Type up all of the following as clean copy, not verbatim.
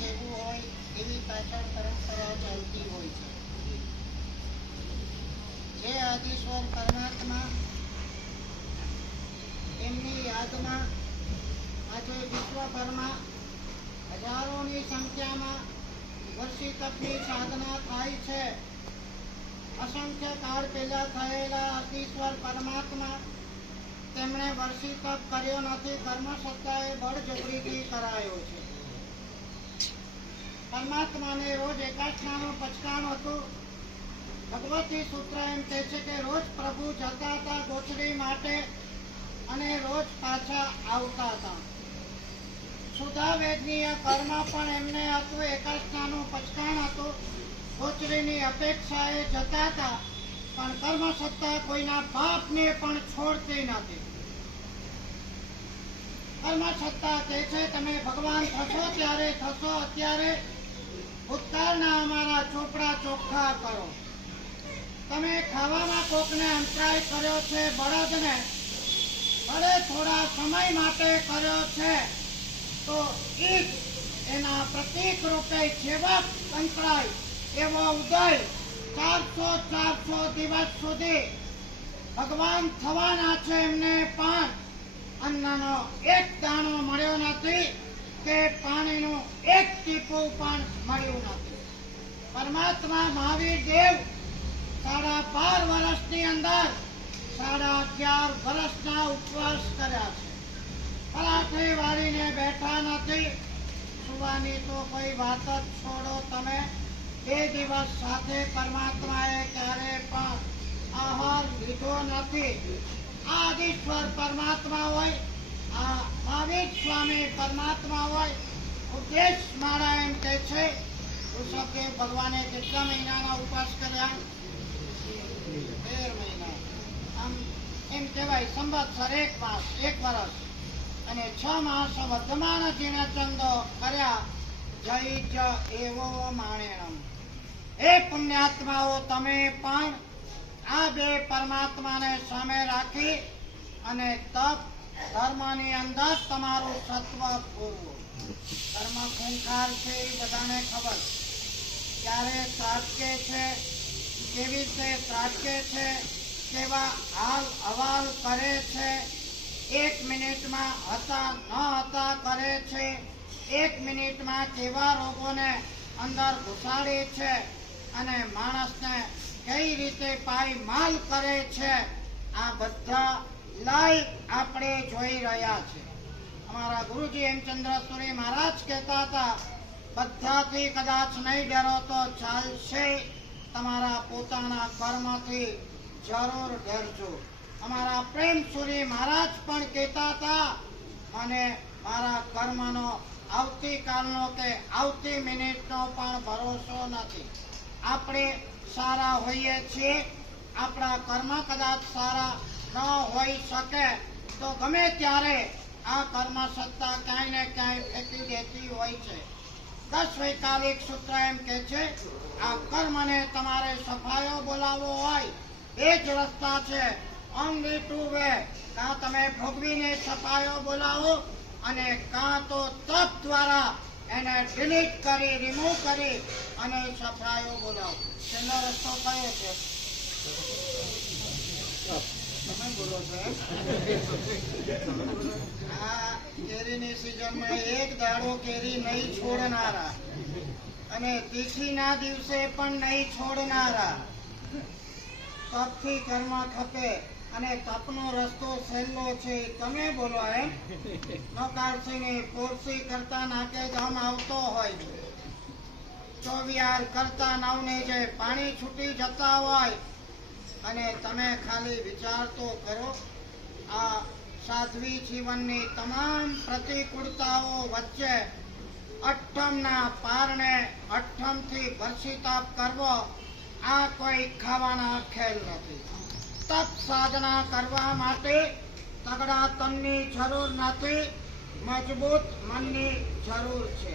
જેવું હોય એવી પાછળ પરંપરા ચાલતી હોય છે. જે આદિશ્વર પરમાત્મા એમની યાદમાં આજે વિશ્વભરમાં હજારોની સંખ્યામાં વર્ષી તપની સાધના થાય છે. અસંખ્ય કાળ પહેલા થયેલા આદિશ્વર પરમાત્મા તેમણે વર્ષી તપ કર્યો નથી, કર્મ સત્તાએ બળજબરીથી કરાયો છે. પરમાત્માને રોજ એકાદશાનું પચકાણ હતું. ભગવતી સૂત્ર એમ કહે છે કે રોજ પ્રભુ જતા હતા ગોચરી માટે અને રોજ પાછા આવતા હતા. સુધા વેદનીય કર્મ પણ એમને હતું, એકાદશાનું પચકાણ હતું. ગોચરીની અપેક્ષાએ જતા હતા, પણ કર્મ સત્તા કોઈના પાપને પણ છોડતી નથી. કર્મ સત્તા કહે છે તમે ભગવાન થશો ત્યારે થશો, અત્યારે ભૂતકાળના અમારા ચોપડા ચોખ્ખા કરો. તમે ખાવામાં કોકને અંતરાય કર્યો છે, બળદને ભલે થોડા સમય માટે કર્યો છે, તો એ જ એના પ્રતીક રૂપે જેવા અંતરાય એવો ઉદય 400 દિવસ સુધી ભગવાન થવાના છે. એમને પણ અન્નનો એક દાણો મળ્યો નથી કે પાણીનું એક ટીપું પણ મળ્યું નથી. પરમાત્મા મહાવીર દેવ 12.5 વર્ષની અંદર 11.5 વર્ષના ઉપવાસ કર્યા છે. પરાઠે વાળીને બેઠા નથી. સુવાની તો કોઈ વાત જ છોડો. તમે 2 દિવસ સાથે પરમાત્માએ ક્યારે પણ આહાર લીધો નથી. આ આદિશ્વર પરમાત્મા હોય, આ મહાવીર સ્વામી પરમાત્મા હોય. ઉપદેશ માળા એમ કહે છે ઋષભદેવ ભગવાને કેટલા મહિનાના ઉપવાસ કર્યા? 13 મહિના. આમ એમ કહેવાય સંવત્સર 1 માસ 1 વર્ષ અને 6 માસ વર્ધમાન જીર્ણચંદો કર્યા. જય જ એવો માણેણમ. એ પુણ્યાત્માઓ, તમે પણ આ બે પરમાત્માને સામે રાખી અને તપ ધર્મની અંદર તમારું સત્વ પૂરવું. ધર્મ ખૂંખાર છે એ બધાને ખબર. ક્યારે ત્રાટકે છે, કેવી રીતે ત્રાટકે છે, કેવા હાલ હવાલ કરે છે, 1 મિનિટમાં હતા ન હતા કરે છે, 1 મિનિટમાં કેવા રોગોને અંદર ઘુસાડે છે અને માણસને કઈ રીતે પાયમાલ કરે છે, આ બધા લાઈવ આપણે જોઈ રહ્યા છે. અમારા ગુરુજી હેમચંદ્ર સુરી મહારાજ કહેતા હતા, બધાથી કદાચ નહીં ડરો તો ચાલશે, તમારા પોતાના કર્મથી જરૂર ડરજો. અમારા પ્રેમ સુરી મહારાજ પણ કહેતા હતા, મને મારા કર્મનો આવતીકાલનો કે આવતી મિનિટનો પણ ભરોસો નથી. આપણે સારા હોઈએ છીએ, આપણા કર્મ કદાચ સારા ન હોઈ શકે તો ગમે ત્યારે આ કર્મ સત્તા ક્યાંય ને ક્યાંય ફેંકી દેતી હોય છે. 10 વૈકાલિક સૂત્ર એમ કહે છે, આ કર્મને તમારે સફાયો બોલાવવો હોય, એ જ રસ્તા છે. Only 2 way. કાં તમે ભોગવીને સફાયો બોલાવો અને કાં તો તપ દ્વારા એને ડિલીટ કરી, રિમૂવ કરી અને સફાયો બોલાવો. તેનો રસ્તો કયો છે? તમે બોલો છો. આ કેરીની સિઝનમાં 1 દાડો કેરી નહીં છોડનારા અને તીખીના દિવસે પણ નહીં છોડનારા. તપથી કર્મ ખપે અને તપનો રસ્તો સહેલો છે. તમે બોલો એમ નકારસીની પોરસી કરતા નાકે દમ આવતો હોય, ચોવિયાર કરતા નાવને જે પાણી છૂટી જતા હોય, અને તમે ખાલી વિચાર તો કરો, આ સાધ્વી જીવનની તમામ પ્રતિકૂળતાઓ વચ્ચે અઠ્ઠમના પારણે અઠ્ઠમથી વર્ષિતાપ કરવો, આ કોઈ ખાવાના ખેલ નથી. તપ સાધના કરવા માટે તગડા તનની જરૂર નથી, મજબૂત મનની જરૂર છે.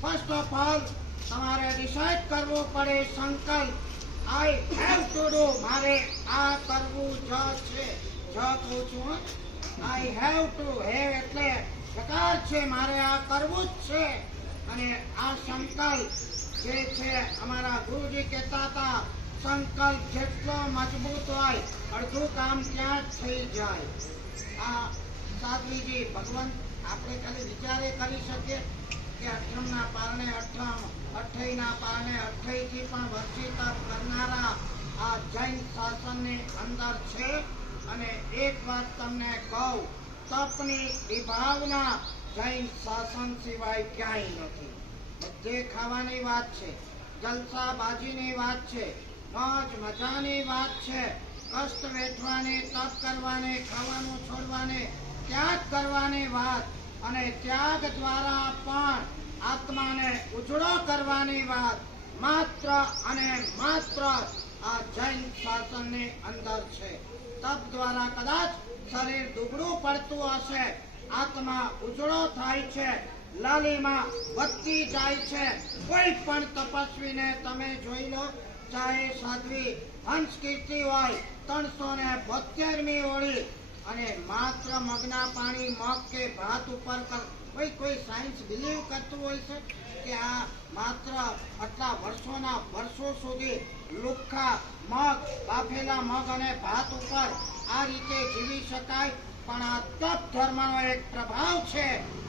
ફર્સ્ટ ઓફ ઓલ તમારે ડિસાઇડ કરવું પડે, સંકલ્પ. I have to do. મારે આ કરવું જ છે. જ કહું છું. I have to. હેવ એટલે પ્રકાર છે, મારે આ કરવું જ છે. અને આ સંકલ્પ જે છે અમારા ગુરુજી કહેતા હતા, સંકલ્પ જેટલો મજબૂત હોય અડધું કામ ત્યાં જ થઈ જાય. આ સાધ્વીજી ભગવાન આપણે ખાલી વિચારે કરી શકીએ કે અઠમના પારણે અઠમ, અઠઈના પારણે અઠઈથી પણ વર્ષિત તપ કરનારા આ જૈન શાસનની અંદર છે. અને એક વાત તમને કહું, તપની વિભાવના જૈન શાસન સિવાય ક્યાંય નથી. બધે ખાવાની વાત છે, જલસાબાજીની વાત છે, મોજ મજાની વાત છે, કષ્ટ વેઠવાની, તપ કરવાની, ખાવાનું છોડવાની, ત્યાગ કરવાની વાત, અને ત્યાગ દ્વારા પણ આત્માને ઉજળો કરવાની વાત માત્ર અને માત્ર આ જૈન શાસનની અંદર છે. તપ દ્વારા કદાચ શરીર દુબળું પડતું હશે, આત્મા ઉજળો થાય છે, લાલીમાં વધતી જાય છે. કોઈ પણ તપસ્વીને તમે જોઈ લો, ચાહે સાધ્વી હંસકીર્તિ હોય 372મી ઓળી, અને માત્ર મગના પાણી મગ કે ભાત ઉપર કોઈ સાયન્સ બિલીવ કરતું હોય છે કે આ માત્ર આટલા વર્ષો સુધી લુખ્ખા મગ, બાફેલા મગ અને ભાત ઉપર આ રીતે જીવી શકાય? પણ આ તપ ધર્મનો એક પ્રભાવ છે.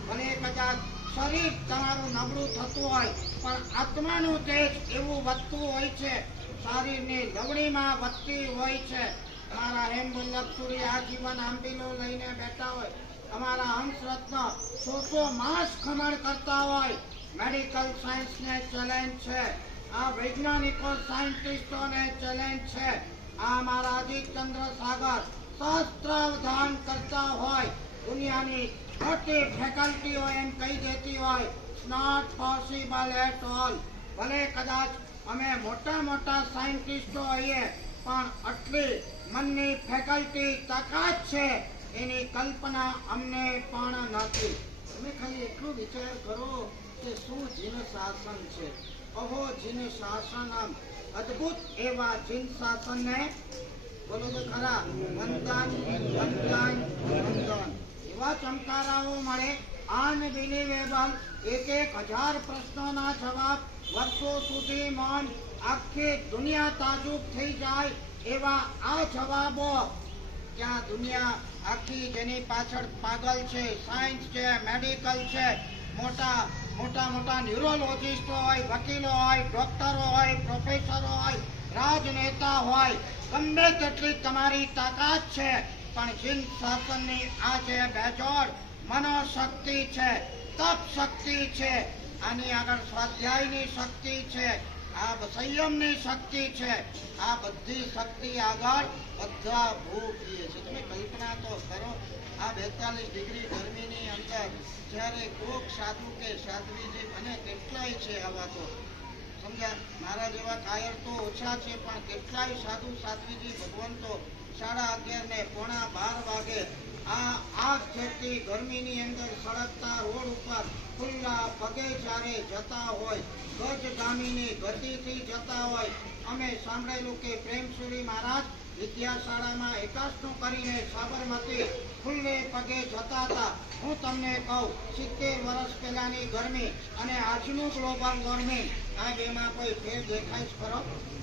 ભલે કદાચ શરીર તમારું નબળું થતું હોય, પણ આત્માનું તેજ એવું વધતું હોય છે, શરીરની લવણીમાં વધતી હોય છે. અમારા હેમવલ્લભ સુરી આજીવન આંબીલો લઈને બેઠા હોય, અમારા હંસરત્ન 100 માસ ખમણ કરતા હોય. મેડિકલ સાયન્સને ચેલેન્જ છે, આ વૈજ્ઞાનિકો સાયન્ટિસ્ટોને ચેલેન્જ છે. આ અમારા અજીતચંદ્ર સાગર સહસ્ત્રાવધાન કરતા હોય, દુનિયાની મોટી ફેકલ્ટીઓ એમ કહી દેતી હોય, it's not possible at all. ભલે કદાચ અમે મોટા સાયન્ટિસ્ટો હોઈએ, પણ આટલી મનની ફેકલ્ટી તાકાત છે એની કલ્પના અમને પણ નથી. તમે ખાલી એટલું વિચાર કરો કે શું જીન શાસન છે. અહો જીન શાસનમ, અદ્ભુત એવા જીન શાસનને બોલો તો ખરા, વંદન વંદન વંદન. એવા ચમકારાઓ મળે, અનબિલીવેબલ. 1000 પ્રશ્નોના જવાબ, વર્ષો સુધી મૌન, આખી દુનિયા તાજુબ થઈ જાય એવા આ જવાબો. ત્યાં દુનિયા આખી જેની પાછળ પાગલ છે, સાયન્સ છે, મેડિકલ છે, મોટા ન્યુરોલોજીસ્ટો હોય, વકીલો હોય, ડોક્ટરો હોય, પ્રોફેસરો હોય, રાજનેતા હોય, ગમે તેટલી તમારી તાકાત છે, પણ જીન શાસનની આ જે બેજોડ મનોશક્તિ છે, તપ શક્તિ છે, આની આગળ સ્વાધ્યાયની શક્તિ છે, આ સંયમની શક્તિ છે, આ બધી શક્તિ આગળ બધા ભૂખીએ છે. તમે કલ્પના તો કરો, આ 42 ડિગ્રી ગરમીની અંદર જ્યારે કોક સાધુ કે સાધ્વીજી, અને કેટલાય છે આવા તો સમજ્યા, મારા જેવા કાયર તો ઓછા છે, પણ કેટલાય સાધુ સાધ્વીજી ભગવંતો 11:30 ને 11:45 વાગે આ આગ જેટલી ગરમીની અંદર સળગતા રોડ ઉપર ખુલ્લા પગે જ્યારે જતા હોય, ગજગામીની ગતિથી જતા હોય. અમે સાંભળેલું કે પ્રેમસુરી મહારાજ વિદ્યાશાળામાં એકાસનું કરીને સાબરમતી ખુલ્લે પગે જતા હતા. હું તમને કહું, 70 વર્ષ પહેલાની ગરમી અને આજનું ગ્લોબલ વોર્મિંગ, આ બેમાં કોઈ ફેર દેખાય જ ખરો?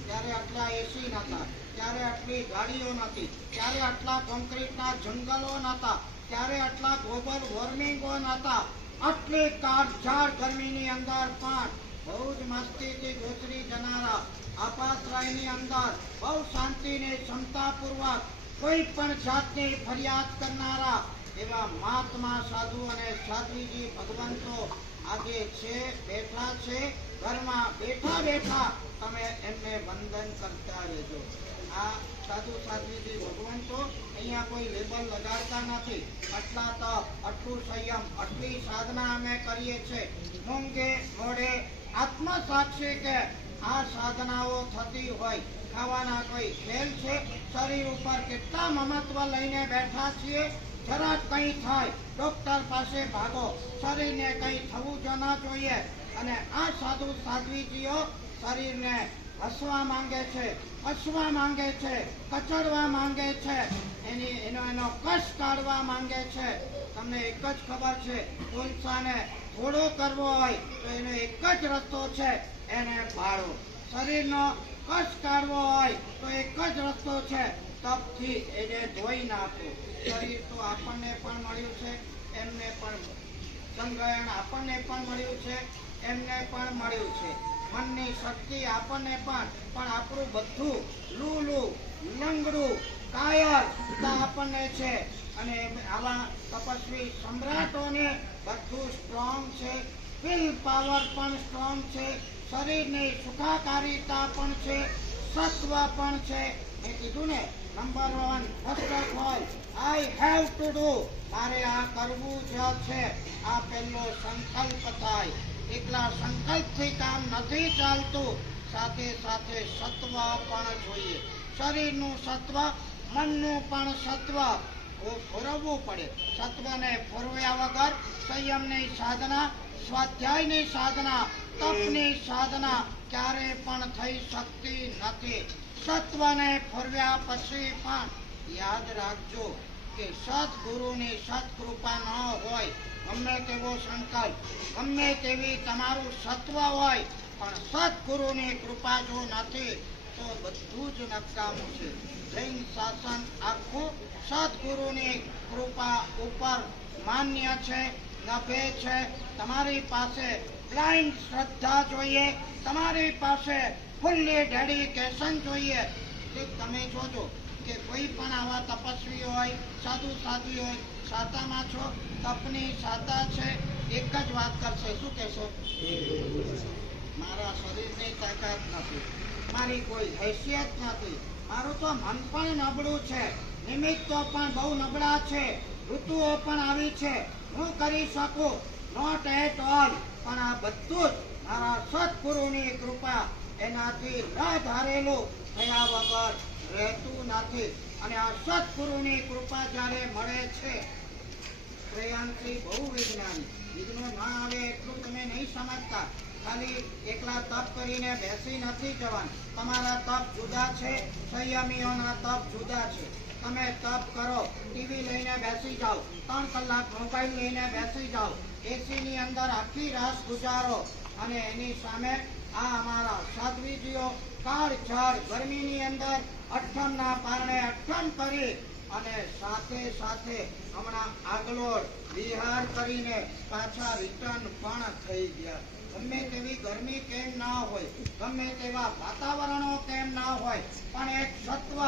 ત્યારે આટલા એસી નહોતા, ત્યારે આટલી ગાડીઓ નથી, ત્યારે આટલા કોન્ક્રીટના જંગલો નહોતા, ત્યારે આટલા ગ્લોબલ વોર્મિંગો નહોતા. આટલી કાળઝાળ ગરમીની અંદર પણ બહુ જ મસ્તીથી ગુજરી જનારા, આપાતરાયની અંદર બહુ શાંતિને ક્ષમતાપૂર્વક કોઈ પણ જાતની ફરિયાદ કરનારા એવા મહાત્મા સાધુ અને સાધ્વીજી ભગવંતો આજે છે, બેઠા છે. ઘરમાં બેઠા તમે એમને વંદન કરતા રહેજો. આ સાધુ સાધ્વીજી ભગવંતો અહીંયા કોઈ લેબલ લગાડતા નથી. આટલા તપ, આટલું સંયમ, આટલી સાધના અમે કરીએ છીએ. મૂંગે મોઢે આત્મસાક્ષી કે આ સાધનાઓ થતી હોય, ખાવાના કોઈ ખેલ છે? શરીર ઉપર કેટલા મમત્વ લઈને બેઠા છીએ. જરા કંઈ થાય ડોક્ટર પાસે ભાગો, શરીરને કંઈ થવું જ ન જોઈએ. અને આ સાધુ સાધ્વીજીઓ શરીરને હસવા માંગે છે, હસવા માંગે છે, કચડવા માંગે છે, એનો કશ કાઢવા માંગે છે. તમને એક જ ખબર છે, તુલસાને ઘોડો કરવો હોય તો એનો એક જ રસ્તો છે, એને ભાળો. શરીરનો કષ્ટ કાઢવો હોય તો એક જ રસ્તો છે, તપથી એને ધોઈ નાખો. શરીર તો આપણને પણ મળ્યું છે, એમને પણ સંગ્રહણ આપણને પણ મળ્યું છે, એમને પણ મળ્યું છે. મનની શક્તિ આપણને પણ આપણું બધું લૂલું લંગડું કાયર આપણને છે. અને આવા તપસ્વી સમ્રાટોને બધું સ્ટ્રોંગ છે, વિલ પાવર પણ સ્ટ્રોંગ છે, શરીરની સુખાકારીતા પણ છે, સત્વ પણ છે. મેં કીધું ને, number 1 first of all I have to do, મારે આ કરવું જ છે. આ પહેલો સંકલ્પ થાય. એકલા સંકલ્પથી કામ નથી ચાલતું, સાથે સાથે સત્વ પણ જોઈએ. શરીરનું સત્વ, મનનું પણ સત્વ ફોરવવું પડે. સત્વને ફોરવ્યા વગર સંયમની સાધના, સ્વાધ્યાયની સાધના, તપની સાધના ક્યારે પણ થઈ શકતી નથી. સત્વને ફોરવ્યા પછી પણ યાદ રાખજો કે સદગુરુની સત્કૃપા ન હોય, ગમે તેવો સંકલ્પ, ગમે તેવી તમારું સત્વ હોય, પણ સદગુરુની કૃપા જો નથી તો બધું જ નકામું છે. જૈન શાસન આખું સદગુરુની કૃપા ઉપર માન્ય છે, નભે છે. તમારી પાસે બ્લાઇન્ડ શ્રદ્ધા જોઈએ, તમારી પાસે ફુલ્લી ડેડિકેશન જોઈએ. કે તમે જોજો કે કોઈ પણ આવા તપસ્વી હોય, સાધુ સાધ્વી હોય, સાતામાં છો, તપની સાતા છે, એક જ વાત કરશે. શું કહેશે? મારા શરીરની તાકાત નથી, મારી કોઈ હેસિયત નથી, મારું તો મન પણ નબળું છે, નિમિત્તો પણ બહુ નબળા છે, ઋતુઓ પણ આવી છે, હું કરી શકું નોટ એટ ઓલ. પણ આ બધું જ મારા સદગુરુની કૃપા, એનાથી ન ધારેલું થયા વગર રહેતું નથી. અને આ સદગુરુની કૃપા જ્યારે મળે છે, શ્રેયાંશી બહુ વિજ્ઞાની, વિઘ્નો ન આવે એટલું તમે નહીં સમજતા. ખાલી એકલા તપ કરીને બેસી નથી જવાનું. તમારા તપ જુદા છે, સંયમીઓના તપ જુદા છે. તમે તપ કરો, ટીવી લઈને બેસી જાઓ, 3 કલાક મોબાઈલ લઈને બેસી જાઓ, એસીની અંદર આખી રાત ગુજારો, અને એની સામે આ અમારા સાધ્વીજીઓ કાળઝાળ ગરમીની અંદર અઠ્ઠમના પારણે અઠ્ઠમ કરી અને સાથે સાથે હમણાં આગલોડ વિહાર કરીને પાછા રિટર્ન પણ થઈ ગયા. ગમે તેવી ગરમી કેમ ના હોય, ગમે તેવા વાતાવરણો કેમ ના હોય, પણ એક સત્વ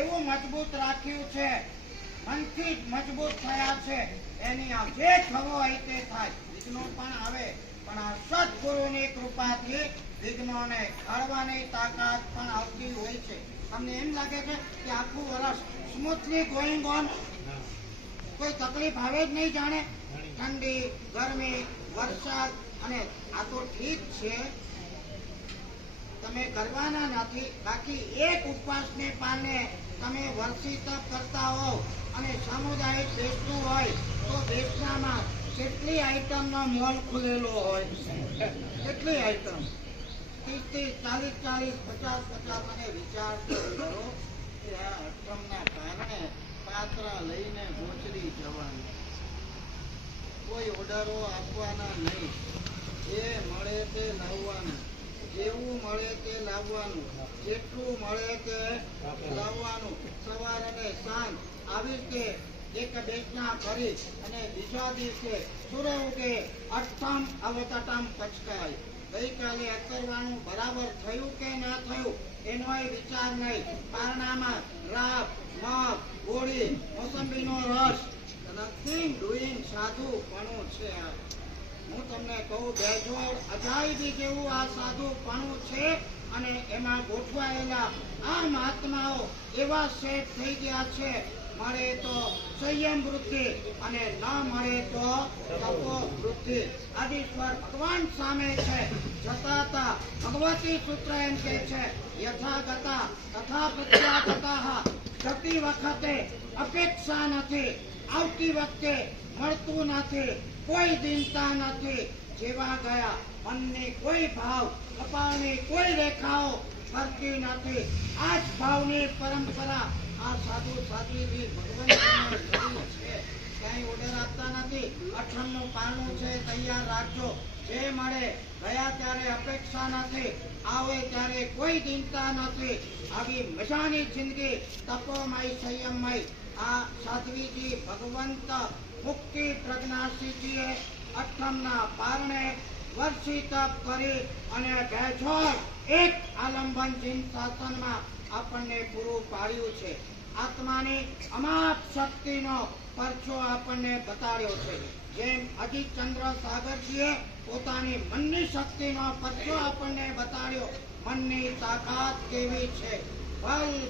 એવું મજબૂત રાખ્યું છે, મનથી જ મજબૂત થયા છે. એની આ જે થવો હોય તે થાય, વિઘ્નો પણ આવે, પણ આ સદગુરુની કૃપાથી વિઘ્નોને ખાળવાની તાકાત પણ આવતી હોય છે. તમને એમ લાગે છે કે આખું વર્ષ સ્મૂથલી ગોઈંગ ઓન, કોઈ તકલીફ આવે જ નહીં જાણે? ઠંડી, ગરમી, વરસાદ, અને આ તો ઠીક છે, તમે કરવાના નથી. બાકી એક ઉપવાસને પાને તમે વર્ષી તપ કરતા હોવ અને સામુદાયિક બેસતું હોય તો બેસનામાં કેટલી આઈટમનો મોલ ખુલેલો હોય, કેટલી આઈટમ, 30, 40, 50, મને વિચાર કરો કે આ અઠમના કારણે પાત્રા લઈને ગોચરી જવાનું, કોઈ ઓર્ડરો આપવાના નહીં, જે મળે તે લાવવાનું, જેવું મળે તે લાવવાનું, જેટલું મળે તે લાવવાનું. સવાર અને સાંજ આવી રીતે એક બેસના કરી અને બીજા દિવસે સૂર્ય ઉગે અઠમ અવતટમ પચકાય. ગઈકાલે અકરવાનું બરાબર થયું કે ના થયું એનોય વિચાર નહીં. પારણામાં રાબ, મગ, ગોળી, મોસંબીનો રસ, નથિંગ ડુઈંગ સાધુપણું છે. હું તમને કહું, બેજોડ અજાયબી જેવું આ સાધુપણું છે. અને એમાં ગોઠવાયેલા આ મહાત્માઓ એવા સેટ થઈ ગયા છે, મળે તો સંયમ વૃદ્ધિ અને ન મળે તો તપો વૃદ્ધિ. આદિશ્વર ભગવાન સામે છે, જતા ભગવતી સૂત્ર એમ કે છે, યથા ગતા તથા પ્રત્યાગતા. જતી વખતે અપેક્ષા નથી, આવતી વખતે મળતું નથી, કોઈ દિનતા નથી. જેવા ગયા મનની કોઈ ભાવ, કપાળની કોઈ રેખાઓ ફરતી નથી. આ જ ભાવની પરંપરા આ સાધુ સાધ્વીજી ભગવાન છે. ક્યાંય ઓર્ડર આપતા નથી. 58નું પારણું છે, તૈયાર રાખજો. જે મળે ગયા ત્યારે અપેક્ષા નથી, આવે ત્યારે કોઈ ચિંતા નથી. આવી મજાની જિંદગી તપોમય સંયમમય આ સાધ્વીજી ભગવંત મુક્તિ પ્રજ્ઞાસિંહજીએ 58ના પારણે વર્ષી તપ કરી અને બેજોડ એક આલંબન જીન શાસનમાં આપણને પૂરું પાડ્યું છે. આત્માની અમાપ શક્તિનો પરચો આપણને બતાડ્યો છે. જેમ અજીતચંદ્ર સાગરજીએ પોતાની મનની શક્તિનો પરચો આપણને બતાડ્યો. મનની તાકાત કેવી છે.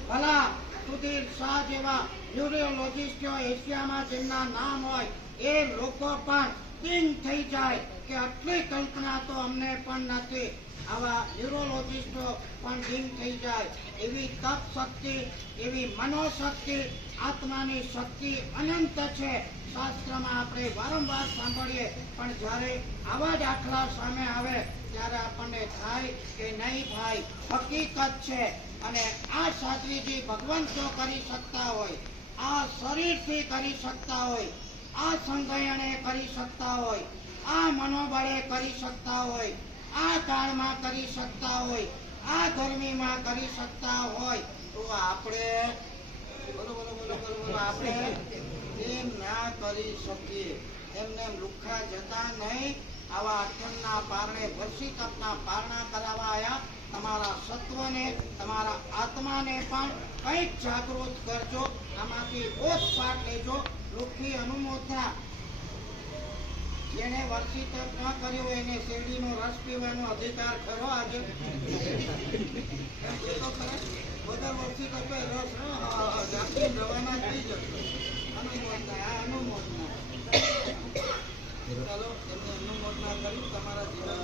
ભલા સુધીર શાહ જેવા ન્યુરોલોજિસ્ટો એશિયામાં જેમના નામ હોય એ લોકો પણ દિન થઈ જાય કે આટલી કલ્પના તો અમને પણ નથી. આવા ન્યુરોલોજિસ્ટો પણ દિન થઈ જાય. એવી તપ શક્તિ, એવી મનોશક્તિ, આત્માની શક્તિ અનંત છે. શાસ્ત્રમાં આપણે વારંવાર સાંભળીએ, પણ જ્યારે આવા દાખલા સામે આવે ત્યારે આપણને થાય કે નહીં ભાઈ, હકીકત છે. અને આ સાધ્વીજી ભગવાન જો કરી શકતા હોય, આ શરીરથી કરી શકતા હોય, આ સંગયણે કરી શકતા હોય, આ મનોબળે કરી શકતા હોય, આ કાળમાં કરી શકતા હોય, આ ગરમીમાં કરી શકતા હોય, તો આપણે આપણે એમ ના કરી શકીએ. એમને લુખ્ખા જતા નહીં. આવા 58ના પારણે વર્ષી તપના પારણા કરાવવા આવ્યા. તમારા સત્વને, તમારા આત્માને પણ કંઈક જાગૃત કરજો. આમાંથી બોધપાઠ લેજો. લુખ્ખી અનુમોદના. જેને વર્ષી તપ ન કર્યો એને શેરડીનો રસ પીવાનો અધિકાર ખરો આજે? વગર વર્ષી તપે રસ જાગી જવાના થઈ જશે. અનુમોદના, અનુમોદના. ચાલો, એમને અનુમોદના કરી તમારા જીવન